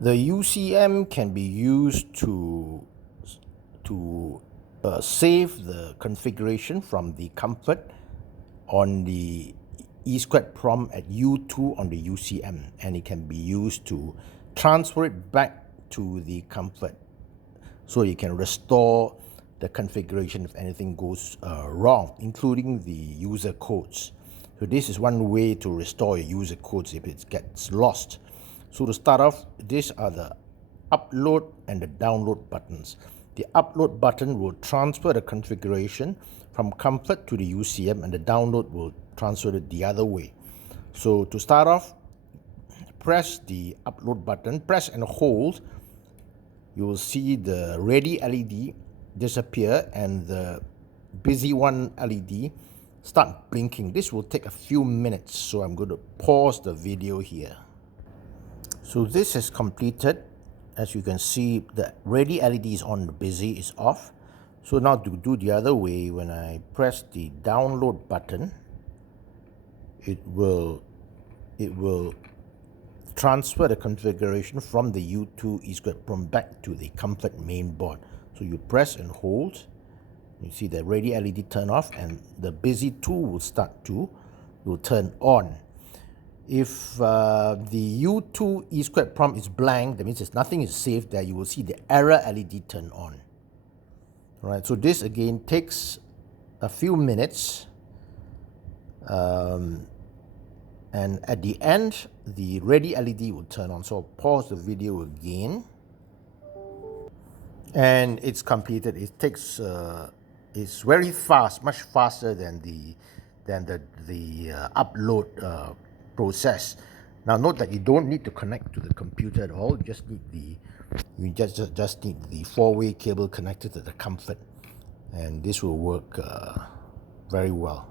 The UCM can be used to save the configuration from the comfort on the ESquared at U2 on the UCM, and it can be used to transfer it back to the comfort so you can restore the configuration if anything goes wrong, including the user codes. So this is one way to restore your user codes if it gets lost. So to start off, these are the upload and the download buttons. The upload button will transfer the configuration from comfort to the UCM, and the download will transfer it the other way. So to start off, press the upload button, press and hold. You will see the ready LED disappear and the busy one LED start blinking. This will take a few minutes, so I'm going to pause the video here. So this is completed. As you can see, the ready LED is on, the busy is off. So now to do the other way, when I press the download button, it will transfer the configuration from the U2 ESquared back to the comfort main board. So you press and hold. You see the ready LED turn off, and the busy 2 will turn on. If the U2 ESquared is blank, that means nothing is saved there, you will see the error LED turn on. All right, so this again takes a few minutes. And at the end, the ready LED will turn on. So I'll pause the video again. And it's completed. It takes, it's very fast, much faster than the upload process. Now note that you don't need to connect to the computer at all. You just need just need the 4-way cable connected to the comfort, and this will work very well.